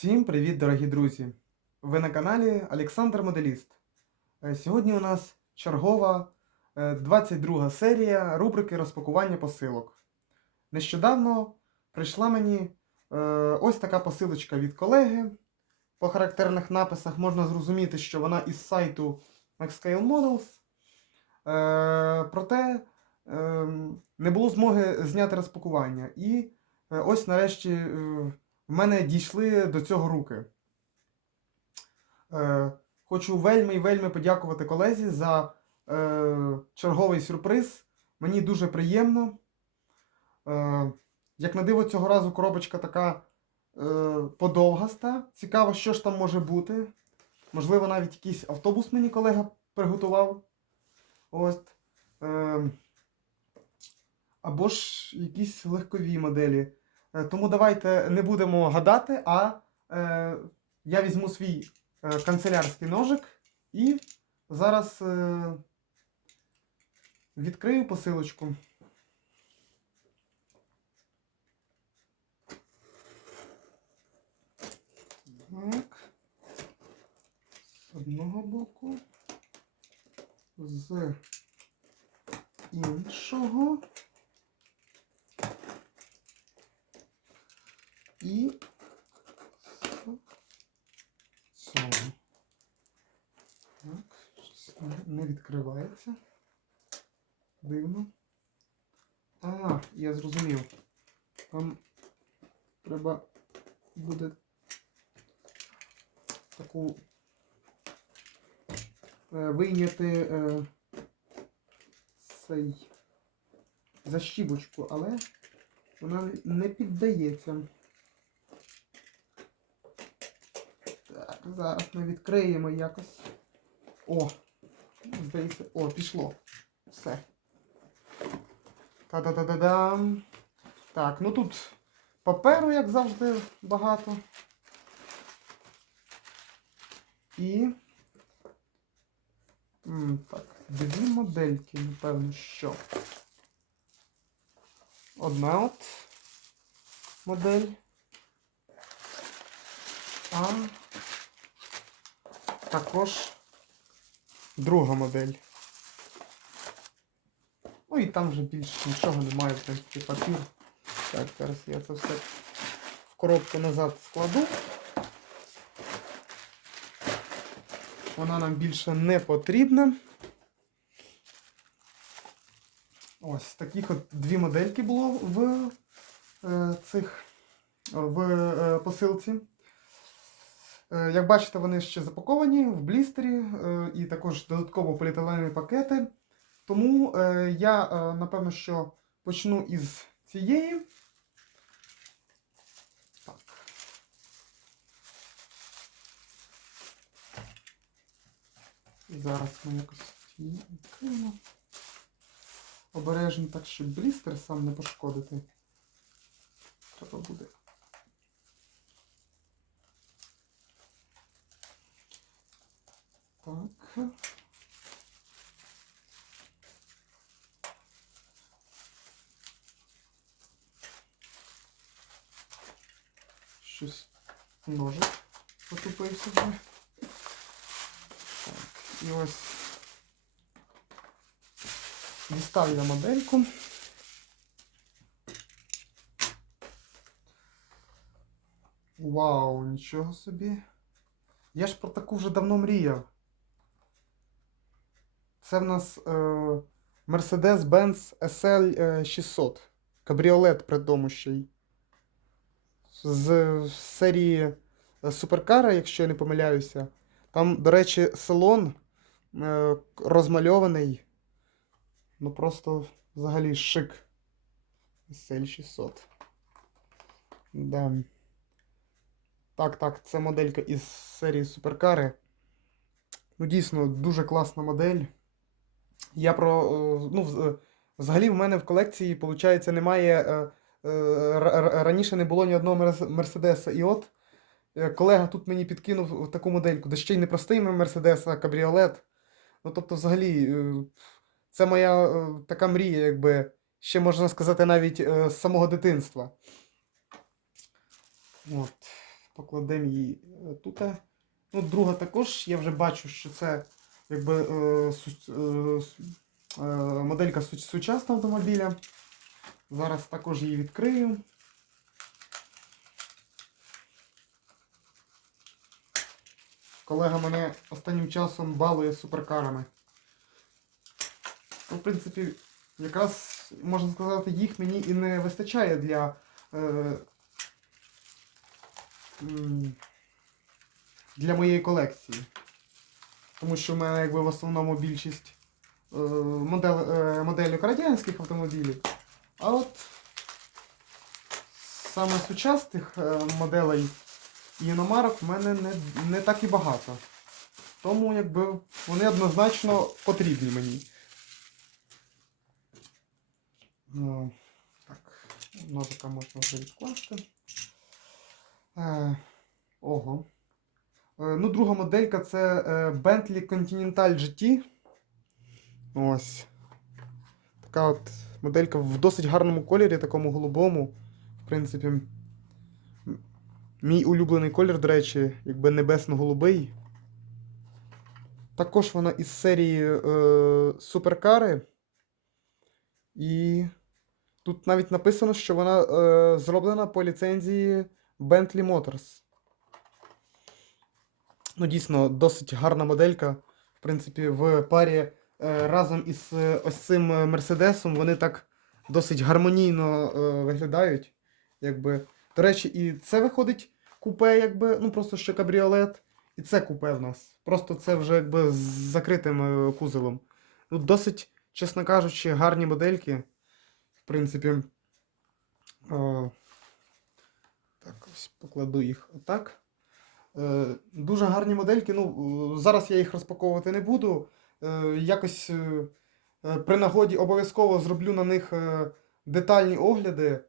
Всім привіт, дорогі друзі! Ви на каналі Олександр Моделіст. Е, Сьогодні у нас чергова е, 22 серія рубрики розпакування посилок. Нещодавно прийшла мені е, ось така посилочка від колеги. По характерних написах можна зрозуміти, що вона із сайту MaxScale Models. Е, Проте е, не було змоги зняти розпакування. І е, ось нарешті. В мене дійшли до цього руки. Е, хочу вельми і вельми подякувати колезі за е, черговий сюрприз. Мені дуже приємно. Е, як на диво, цього разу коробочка така е, подовгаста. Цікаво, що ж там може бути. Можливо, навіть якийсь автобус мені колега приготував. Ось. Е, або ж якісь легкові моделі. Е, Тому давайте не будемо гадати, а е, я візьму свій е, канцелярський ножик і зараз е, відкрию посилочку. Так. З одного боку. З іншого. І цього. Так, щось не- не відкривається. Дивно. А, я зрозумів. Там треба буде таку е, вийняти е, цей защібочку, але вона не піддається. Так, зараз ми відкриємо якось. О! Здається, о, пішло. Все. Та-да-да-да-дам. Так, ну тут паперу, як завжди, багато. І. Так, дві модельки, напевно, що. Одна от модель. А також друга модель. Ну і там вже більше нічого немає, в принципі, папір. Так, зараз я це все в коробку назад складу. Вона нам більше не потрібна. Ось таких от дві модельки було в е, цих в е, посилці. Е, Як бачите, вони ще запаковані в блістері е, і також додатково поліетиленові пакети. Тому е, я, напевно, що почну із цієї. Зараз ми якось її відкриємо. Обережно так, щоб блістер сам не пошкодити. Треба буде. Так. Щось ножик потупився вже. Так, і ось дістав я модельку. Вау, нічого собі. Я ж про таку вже давно мріяв. Це в нас е, Mercedes-Benz SL 600. Кабріолет при тому ще й. З серії Суперкара, якщо я не помиляюся. Там, до речі, салон е, розмальований. Ну просто взагалі шик. SL 600. Да. Так, так, це моделька із серії Суперкари. Ну, дійсно, дуже класна модель. Я про. е, Ну, взагалі, в мене в колекції, виходить, немає. е, е, Раніше не було ні одного Мерс- Мерседеса. І от колега тут мені підкинув таку модельку, де ще й не простий Мерседес, а кабріолет. Ну, тобто, взагалі, це моя така мрія, якби, ще можна сказати, навіть з самого дитинства. От. покладемо її тут. Ну, друга також, я вже бачу, що це якби е, су- е, е, моделька сучасного автомобіля. Зараз також її відкрию. Колега мене останнім часом балує суперкарами. Ну, в принципі, якраз можна сказати, їх мені і не вистачає для. Для моєї колекції. Тому що в мене якби в основному більшість е, модель, е, моделек радянських автомобілів. А от саме сучасних е, моделей іномарок в мене не, не так і багато. Тому якби вони однозначно потрібні мені. Ну, так, ножика можна вже відкласти. Е, ого. Е, ну, друга моделька це е, Bentley Continental GT. Ось. Така от моделька в досить гарному кольорі, такому голубому. В принципі, мій улюблений колір, до речі, якби небесно-голубий. Також вона із серії е, суперкари. І тут навіть написано, що вона е, зроблена по ліцензії Bentley Motors. Ну, дійсно, досить гарна моделька. В принципі, в парі е, разом із е, ось цим е, Мерседесом вони так досить гармонійно виглядають. Якби. До речі, і це виходить купе, якби, ну просто ще кабріолет, і це купе в нас. Просто це вже якби з закритим кузовом. Ну, досить, чесно кажучи, гарні модельки. В принципі. Е, так, ось покладу їх отак. Е, Дуже гарні модельки. Ну, зараз я їх розпаковувати не буду. Е, Якось е, при нагоді обов'язково зроблю на них детальні огляди,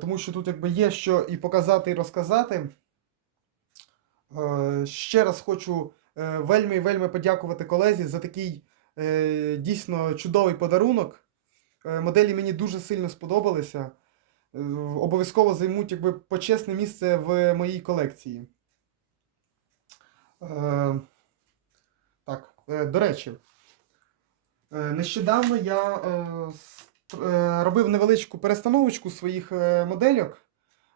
тому що тут якби є що і показати, і розказати. Ще раз хочу вельми вельми подякувати колезі за такий дійсно чудовий подарунок. Моделі мені дуже сильно сподобалися. Обов'язково займуть якби почесне місце в моїй колекції. Е, так, е, до речі, е, нещодавно я робив невеличку перестановочку своїх модельок.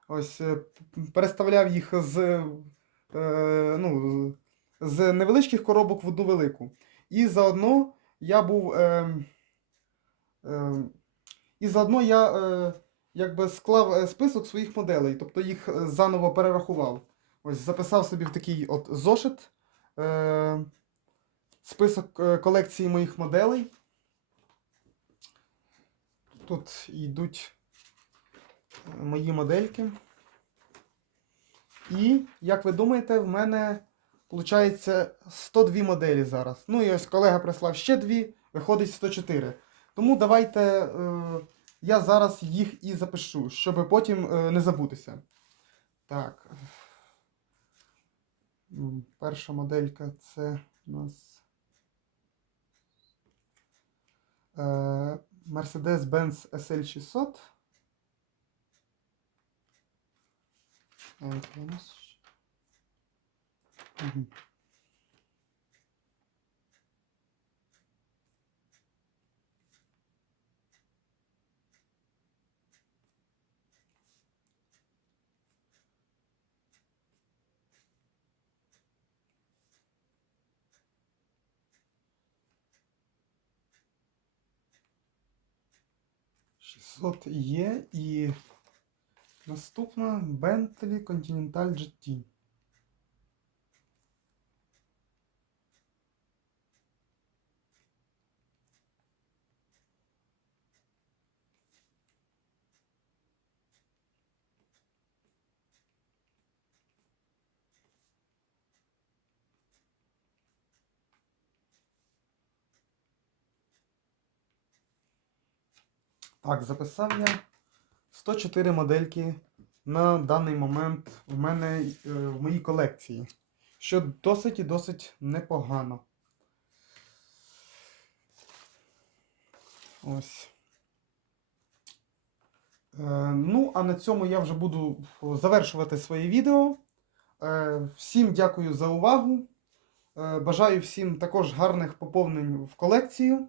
Ось переставляв їх з, ну, з невеличких коробок в одну велику. І заодно я був. І заодно я якби склав список своїх моделей, тобто їх заново перерахував. Ось записав собі в такий от зошит е, список е, колекції моїх моделей. Тут йдуть е, мої модельки. І, як ви думаєте, в мене виходить 102 моделі зараз. Ну і ось колега прислав ще дві, виходить 104. Тому давайте е, я зараз їх і запишу, щоб потім е, не забутися. Так. Перша моделька це у нас е, Mercedes-Benz SL600. Угу. 600 є і наступна Bentley Continental GT. Так, записав я 104 модельки на даний момент в мене е, в моїй колекції. Що досить і досить непогано. Ось. Е, ну, а на цьому я вже буду завершувати своє відео. Е, Всім дякую за увагу. Бажаю всім також гарних поповнень в колекцію.